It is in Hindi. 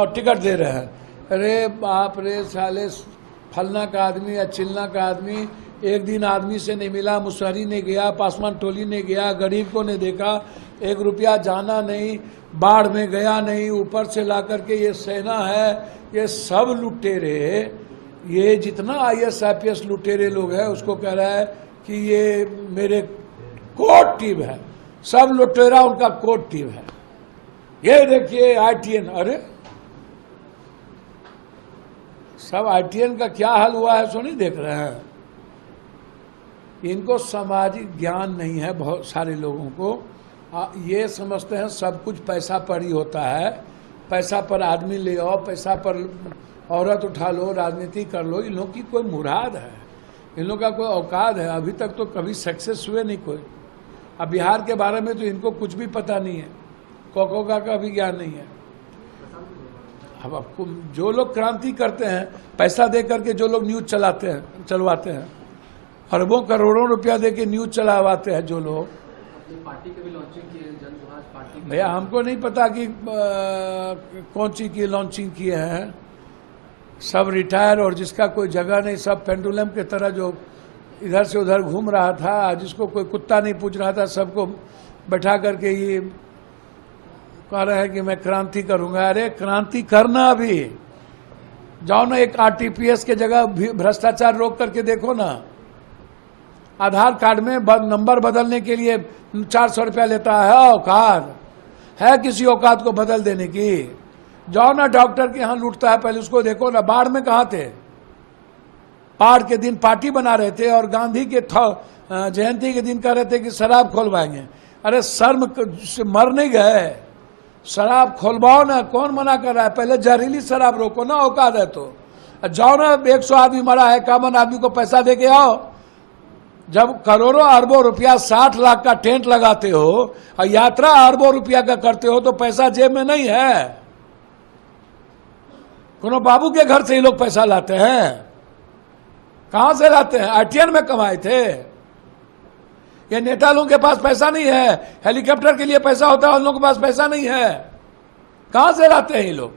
और टिकट दे रहे हैं। अरे बाप रे साले, फलना का आदमी या चिलना का आदमी एक दिन आदमी से नहीं मिला, मुसहरी ने गया, पासवान टोली ने गया, गरीब को नहीं देखा, 1 रुपया जाना नहीं, बाढ़ में गया नहीं, ऊपर से ला करके ये सेना है, ये सब लुटेरे, ये जितना IAS IPS लुटेरे लोग हैं उसको कह रहा है कि ये मेरे कोर्ट टीम है, सब लुटेरा उनका कोर्ट टीम है। ये देखिए ITN, अरे सब ITN का क्या हाल हुआ है सो नहीं देख रहे हैं। इनको सामाजिक ज्ञान नहीं है बहुत सारे लोगों को। ये समझते हैं सब कुछ पैसा पर ही होता है, पैसा पर आदमी ले आओ, पैसा पर औरत उठा लो, राजनीति कर लो। इन लोगों की कोई मुराद है, इन लोगों का कोई औकात है? अभी तक तो कभी सक्सेस हुए नहीं कोई। अब बिहार के बारे में तो इनको कुछ भी पता नहीं है, कोकोका का भी ज्ञान नहीं है। अब आपको जो लोग क्रांति करते हैं, पैसा दे करके जो लोग न्यूज चलवाते हैं, अरबों करोड़ों रुपया दे के न्यूज चलावाते हैं जो लोग, पार्टी की भी लॉन्चिंग की है, जन सुराज पार्टी। भैया हमको नहीं पता कि कौन सी की लॉन्चिंग किए हैं। सब रिटायर और जिसका कोई जगह नहीं, सब पेंडुलम के तरह जो इधर से उधर घूम रहा था, जिसको कोई कुत्ता नहीं पूछ रहा था, सबको बैठा करके ये कह रहे हैं कि मैं क्रांति करूंगा। अरे क्रांति करना, अभी जाओ ना, एक RTPS के जगह भ्रष्टाचार रोक करके देखो ना। आधार कार्ड में नंबर बदलने के लिए 400 रुपया लेता है। औकात है किसी औकात को बदल देने की? जाओ ना डॉक्टर के यहाँ लूटता है, पहले उसको देखो ना। बाढ़ में कहाँ थे? बाढ़ के दिन पार्टी बना रहे थे और गांधी के जयंती के दिन कह रहे थे कि शराब खोलवाएंगे। अरे शर्म से मर नहीं गए? शराब खोलवाओ ना, कौन मना कर रहा है? पहले जहरीली शराब रोको ना, औकात है तो। जाओ ना, 100 आदमी मरा है, कामन आदमी को पैसा दे के आओ। जब करोड़ों अरबों रुपया 60 लाख का टेंट लगाते हो और यात्रा अरबों रुपया का करते हो तो पैसा जेब में नहीं है। कोनो बाबू के घर से ही लोग पैसा लाते हैं। कहां से लाते हैं? ITN में कमाए थे। ये नेता लोगों के पास पैसा नहीं है, हेलीकॉप्टर के लिए पैसा होता है, उन लोगों के पास पैसा नहीं है। कहां से लाते हैं ये लोग?